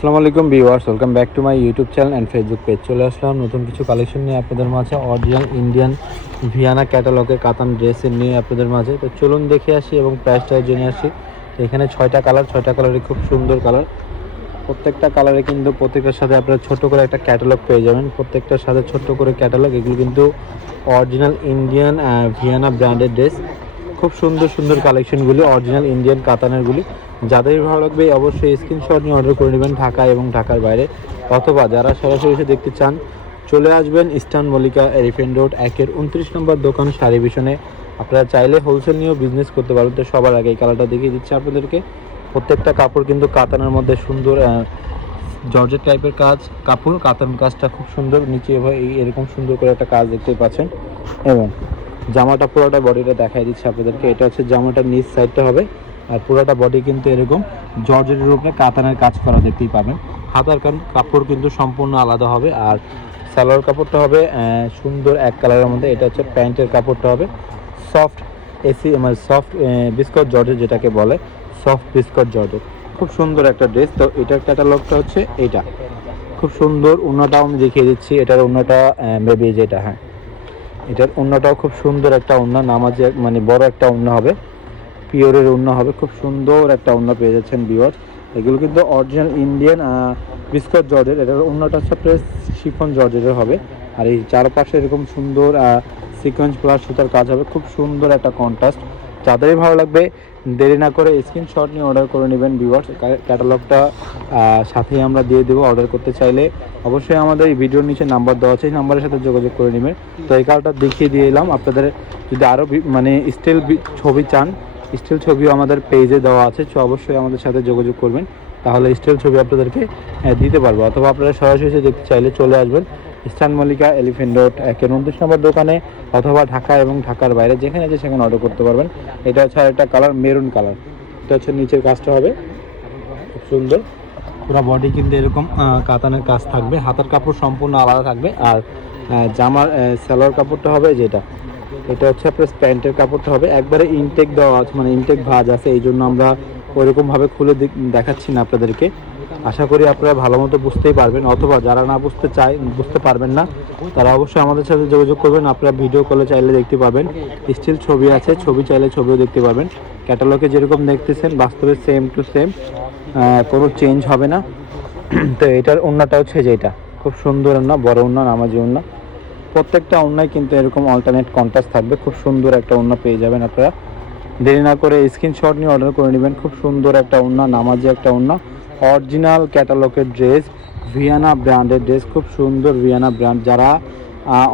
আসসালামু আলাইকুম viewers, welcome back to my YouTube channel and Facebook page. চলে আসলাম নতুন কিছু কালেকশন নিয়ে আপনাদের মাঝে, অরিজিনাল ইন্ডিয়ান ভিয়ানা ক্যাটালগের কাতান ড্রেসের নিয়ে আপনাদের মাঝে। তো চলুন দেখে আসি এবং প্রাইসটাও জেনে আসি। তো এখানে ছয়টা কালারে খুব সুন্দর কালার। প্রত্যেকটা কালারে কিন্তু প্রত্যেকটার সাথে আপনারা ছোট্ট করে একটা ক্যাটালগ পেয়ে যাবেন। প্রত্যেকটার সাথে ছোট্ট করে ক্যাটালগ। এগুলো কিন্তু অরিজিনাল ইন্ডিয়ান ভিয়ানা ব্র্যান্ডের ড্রেস। খুব সুন্দর সুন্দর কালেকশনগুলি, অরিজিনাল ইন্ডিয়ান কাতানেরগুলি। যাদের ভালো লাগবে অবশ্যই স্ক্রিনশট নিয়ে অর্ডার করে নেবেন ঢাকা এবং ঢাকার বাইরে, অথবা যারা সরাসরি এসে দেখতে চান চলে আসবেন ইস্টার্ন মল্লিকা এলিফ্যান্ট রোড 1-29 নম্বর দোকান শাড়ি ভিশনে। আপনারা চাইলে হোলসেল নিয়েও বিজনেস করতে পারবেন। তো সবার আগে এই কালারটা দেখিয়ে দিচ্ছি আপনাদেরকে। প্রত্যেকটা কাপড় কিন্তু কাতানের মধ্যে সুন্দর জর্জেট টাইপের কাপড়। কাতান কাজটা খুব সুন্দর, নিচে এরকম সুন্দর করে একটা কাজ দেখতে পাচ্ছেন। এবং জামাটা পুরোটা বডিটা দেখাই দিচ্ছি আপনাদেরকে। এটা হচ্ছে জামাটার নিচ সাইডটা হবে, আর পুরোটা বডি কিন্তু এরকম জর্জেটের উপরে কাতানের কাজ করা দেখতেই পাবেন। হাতার কাপড় কিন্তু সম্পূর্ণ আলাদা হবে, আর সালোয়ার কাপড়টা হবে সুন্দর এক কালারের মধ্যে। এটা হচ্ছে প্যান্টের কাপড়টা হবে সফট মানে সফট বিস্কট জর্জেট, যেটাকে বলে সফট বিস্কট জর্জেট। খুব সুন্দর একটা ড্রেস। তো এটার ক্যাটালগটা হচ্ছে এইটা, খুব সুন্দর। ওড়নাটাও আমি দেখিয়ে দিচ্ছি। এটার ওড়নাটা মেবি যেটা, হ্যাঁ, এটার ওড়নাটাও খুব সুন্দর একটা ওড়না, নামাজে মানে বড় একটা ওড়না হবে, পিওরের ওড়না হবে। খুব সুন্দর একটা ওড়না পেয়ে যাচ্ছেন ভিউয়ার্স। এগুলো কিন্তু অরিজিনাল ইন্ডিয়ান বিস্কট জর্জেট। এটার ওড়নাটা হচ্ছে শিফন জর্জেটের হবে, আর এই চারপাশে এরকম সুন্দর সিকোয়েন্স প্লাস সুতার কাজ হবে। খুব সুন্দর একটা কন্ট্রাস্ট। যাদেরই ভালো লাগবে দেরি না করে স্ক্রিনশট নিয়ে অর্ডার করে নেবেন ভিউয়ার্স। ক্যাটালগটা সাথেই আমরা দিয়ে দেবো। অর্ডার করতে চাইলে অবশ্যই আমাদের এই ভিডিওর নিচে নাম্বার দেওয়া আছে, এই নাম্বারের সাথে যোগাযোগ করে নেবেন। তো এই কালারটা দেখিয়ে দিয়ে এলাম আপনাদের। যদি আরও মানে স্টিল ছবি চান, স্টিল ছবিও আমাদের পেজে দেওয়া আছে, তো অবশ্যই আমাদের সাথে যোগাযোগ করবেন, তাহলে স্টিল ছবি আপনাদেরকে দিতে পারবো। অথবা আপনারা সরাসরি এসে দেখতে চাইলে চলে আসবেন ইস্টার্ন মল্লিকা এলিফ্যান্ট রোড 1-29 নম্বর দোকানে, অথবা ঢাকা এবং ঢাকার বাইরে যেখানে যে সেখানে অর্ডার করতে পারবেন। এটা হচ্ছে আরেকটা কালার, মেরুন কালার। এটা হচ্ছে নিচের কাজটা হবে খুব সুন্দর। পুরো বডি কিন্তু এরকম কাতানের কাজ থাকবে, হাতার কাপড় সম্পূর্ণ আলাদা থাকবে। আর জামার সালোয়ার কাপড়টা হবে যেটা, এটা হচ্ছে আপনার প্যান্টের কাপড়টা হবে একবারে ইনটেক দেওয়া আছে, মানে ইনটেক ভাঁজ আছে, এই জন্য আমরা ওইরকমভাবে খুলে দেখাচ্ছি না আপনাদেরকে। আশা করি আপনারা ভালো মতো বুঝতেই পারবেন, অথবা যারা না বুঝতে পারবেন না, তারা অবশ্যই আমাদের সাথে যোগাযোগ করবেন। আপনারা ভিডিও কলে চাইলে দেখতে পাবেন, স্টিল ছবি আছে, ছবি চাইলে ছবিও দেখতে পাবেন। ক্যাটালগে যেরকম দেখতেছেন বাস্তবে সেম টু সেম, কোনো চেঞ্জ হবে না। তো এটার ওড়নাটা হচ্ছে যেটা, খুব সুন্দর ওড়না, বড় ওড়না, নামাজি ওড়না। প্রত্যেকটা ওড়নায় কিন্তু এরকম অল্টারনেট কন্ট্রাস্ট থাকবে। খুব সুন্দর একটা ওড়না পেয়ে যাবেন আপনারা। দেরি না করে স্ক্রিনশট নিয়ে অর্ডার করে নেবেন। খুব সুন্দর একটা ওড়না, নামাজি একটা ওড়না, অরিজিনাল ক্যাটালগের ড্রেস, ভিয়ানা ব্র্যান্ডের ড্রেস। খুব সুন্দর ভিয়ানা ব্র্যান্ড। যারা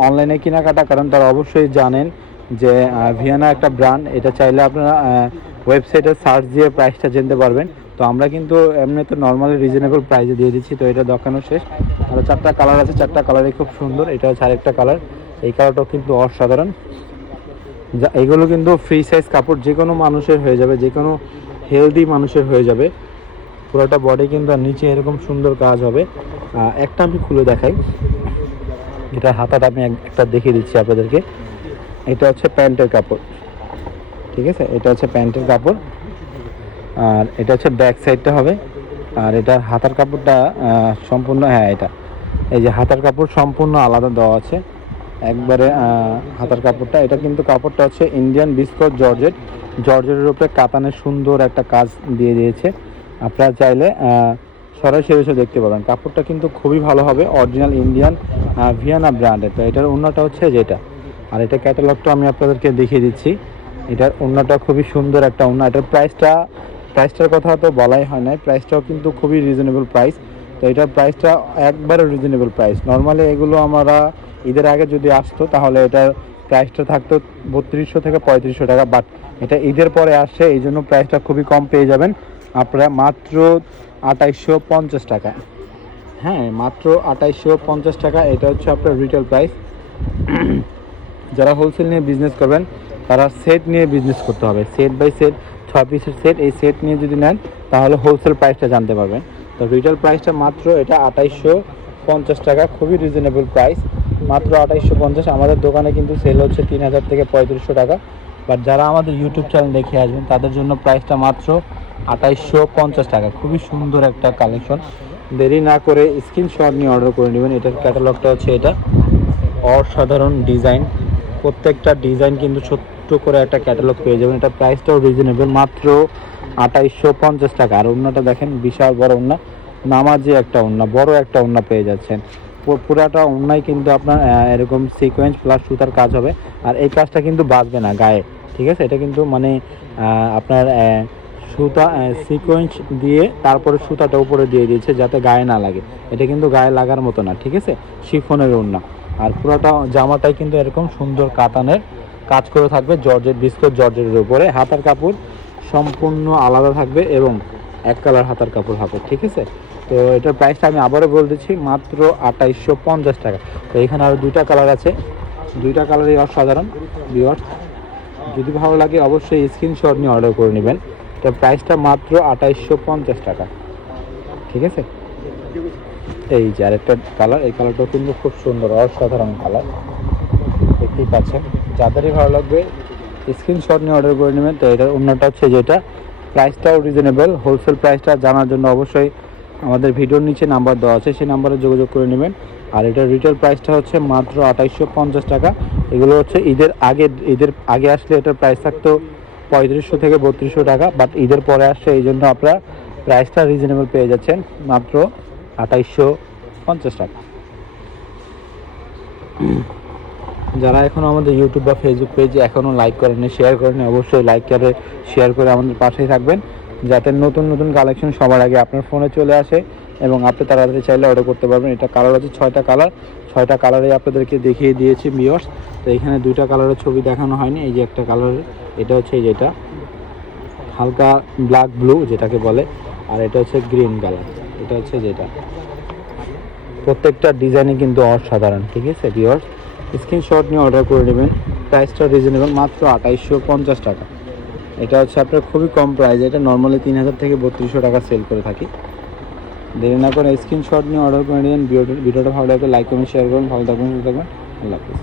অনলাইনে কেনাকাটা করেন তারা অবশ্যই জানেন যে ভিয়ানা একটা ব্র্যান্ড। এটা চাইলে আপনারা ওয়েবসাইটে সার্চ দিয়ে প্রাইসটা জানতে পারবেন। তো আমরা কিন্তু এমনি তো নর্মালি রিজনেবল প্রাইসে দিয়ে দিচ্ছি। তো এটা দেখানো শেষ। আরও 4টা কালার আছে, 4টা কালারই খুব সুন্দর। এটা হচ্ছে আরেকটা কালার, এই কালারটাও কিন্তু অসাধারণ। এগুলো কিন্তু ফ্রি সাইজ কাপড়, যে কোনো মানুষের হয়ে যাবে, যে কোনো হেলদি মানুষের হয়ে যাবে। পুরোটা বডি কিন্তু আর নিচে এরকম সুন্দর কাজ হবে। একটা আমি খুলে দেখাই, এটা হাতাটা আমি একটা দেখিয়ে দিচ্ছি আপনাদেরকে। এটা হচ্ছে প্যান্টের কাপড়, ঠিক আছে, এটা হচ্ছে প্যান্টের কাপড়। আর এটা হচ্ছে ব্যাক সাইডটা হবে। আর এটার হাতার কাপড়টা সম্পূর্ণ, হ্যাঁ, এটা এই যে হাতার কাপড় সম্পূর্ণ আলাদা দেওয়া আছে একবারে। হাতার কাপড়টা, এটা কিন্তু কাপড়টা হচ্ছে ইন্ডিয়ান বিস্কট জর্জেটের উপরে কাতানের সুন্দর একটা কাজ দিয়ে দিয়েছে। আপনারা চাইলে সরাসরি এসে দেখতে পাবেন। কাপড়টা কিন্তু খুবই ভালো হবে, অরিজিনাল ইন্ডিয়ান ভিয়ানা ব্র্যান্ডের। তো এটার ওড়নাটা হচ্ছে যেটা, আর এটা ক্যাটালগটা আমি আপনাদেরকে দেখিয়ে দিচ্ছি। এটার ওড়নাটা খুবই সুন্দর একটা ওড়না। এটার প্রাইসটার কথা তো বলাই হয় নাই, প্রাইসটাও কিন্তু খুবই রিজনেবল প্রাইস। তো এটার প্রাইসটা একবারে রিজনেবল প্রাইস। নর্মালি এগুলো আমরা ঈদের আগে যদি আসতো তাহলে এটার প্রাইসটা থাকতো 3200 থেকে 3500 টাকা, বাট এটা ঈদের পরে আসছে, এই জন্য প্রাইসটা খুবই কম পেয়ে যাবেন আপনারা, মাত্র 2850 টাকা। হ্যাঁ, মাত্র 2850 টাকা। এটা হচ্ছে আপনার রিটেল প্রাইস। যারা হোলসেল নিয়ে বিজনেস করবেন তারা সেট নিয়ে বিজনেস করতে হবে, সেট বাই সেট, 6 পিসের সেট। এই সেট নিয়ে যদি নেন তাহলে হোলসেল প্রাইসটা জানতে পারবেন। তো রিটেল প্রাইসটা মাত্র এটা 2850 টাকা, খুবই রিজনেবল প্রাইস, মাত্র 2850। আমাদের দোকানে কিন্তু সেল হচ্ছে 3000 থেকে 3500 টাকা। বাট যারা আমাদের ইউটিউব চ্যানেল দেখে আসবেন তাদের জন্য প্রাইসটা মাত্র 2850 টাকা। খুবই সুন্দর একটা কালেকশন, দেরি না করে স্ক্রিনশট নিয়ে অর্ডার করে নেবেন। এটার ক্যাটালগটা হচ্ছে এটা, অসাধারণ ডিজাইন, প্রত্যেকটা ডিজাইন কিন্তু ছোট্ট করে একটা ক্যাটালগ পেয়ে যাবেন। এটা প্রাইসটাও রিজনেবল, মাত্র 2850 টাকা। আর ওড়নাটা দেখেন, বিশাল বড় ওড়না, নামাজি একটা ওড়না, বড় একটা ওড়না পেয়ে যাচ্ছেন। পুরাটা ওড়নায় কিন্তু আপনার এরকম সিকোয়েন্স প্লাস সুতার কাজ হবে। আর এই কাজটা কিন্তু বাজবে না গায়ে, ঠিক আছে? এটা কিন্তু মানে আপনার সুতা সিকোয়েন্স দিয়ে তারপরে সুতাটা উপরে দিয়ে দিয়েছে যাতে গায়ে না লাগে। এটা কিন্তু গায়ে লাগার মতো না, ঠিক আছে? শিফনের ওড়না। আর পুরোটা জামাটাই কিন্তু এরকম সুন্দর কাতানের কাজ করে থাকবে, জর্জেট, বিস্কুট জর্জেটের উপরে। হাতার কাপড় সম্পূর্ণ আলাদা থাকবে এবং এক কালার হাতার কাপড় হবে, ঠিক আছে? তো এটার প্রাইসটা আমি আবারও বলে দিচ্ছি, মাত্র 2850 টাকা। তো এখানে আরও দুইটা কালার আছে, দুইটা কালারই অসাধারণ। ভিউয়ার্স, যদি ভালো লাগে অবশ্যই স্ক্রিনশট নিয়ে অর্ডার করে নেবেন। তো প্রাইসটা মাত্র 2850 টাকা, ঠিক আছে? এই যে আরেকটা কালার, এই কালারটাও কিন্তু খুব সুন্দর, অসাধারণ কালার, দেখতেই পাচ্ছেন। যাদেরই ভালো লাগবে স্ক্রিনশট নিয়ে অর্ডার করে নেবেন। তো এটার অন্যটা হচ্ছে যেটা, প্রাইসটাও রিজনেবল। হোলসেল প্রাইসটা জানার জন্য অবশ্যই আমাদের ভিডিওর নিচে নাম্বার দেওয়া আছে, সেই নাম্বারে যোগাযোগ করে নেবেন। আর এটার রিটেল প্রাইসটা হচ্ছে মাত্র 2850 টাকা। এগুলো হচ্ছে ঈদের আগে আসলে এটার প্রাইস থাকতো 3500 থেকে 3200 টাকা, বাট ঈদের পরে আসছে, এই জন্য আপনারা প্রাইসটা রিজনেবল পেয়ে যাচ্ছেন মাত্র 2850 টাকা। যারা এখনও আমাদের ইউটিউব বা ফেসবুক পেজে এখনও লাইক করেনি, শেয়ার করেনি, অবশ্যই লাইক করে শেয়ার করে আমাদের পাশেই থাকবেন, যাতে নতুন নতুন কালেকশন সবার আগে আপনার ফোনে চলে আসে এবং আপনি তাড়াতাড়ি চাইলে অর্ডার করতে পারবেন। এটা কালার আছে 6টা কালার, 6টা কালারে আপনাদেরকে দেখিয়ে দিয়েছি ভিউয়ার্স। তো এখানে 2টা কালারের ছবি দেখানো হয়নি, এই যে একটা কালার, এটা হচ্ছে যেটা হালকা ব্ল্যাক ব্লু যেটাকে বলে, আর এটা হচ্ছে গ্রিন কালার, এটা হচ্ছে যেটা। প্রত্যেকটা ডিজাইনে কিন্তু অসাধারণ, ঠিক আছে ভিউয়ার্স? স্ক্রিনশট নিয়ে অর্ডার করে নেবেন। প্রাইসটা রিজনেবল, মাত্র 2850 টাকা। এটা হচ্ছে আপনার খুবই কম প্রাইস, এটা নর্মালি 3000 থেকে 3200 টাকা সেল করে থাকি। দেরি না করে স্ক্রিনশট নিয়ে অর্ডার করে নেবেন। ভিডিওটা ভালো লাগলে লাইক কমেন্ট শেয়ার করুন। ভালো থাকবেন, সুস্থ থাকবেন, আল্লাহ হাফেজ।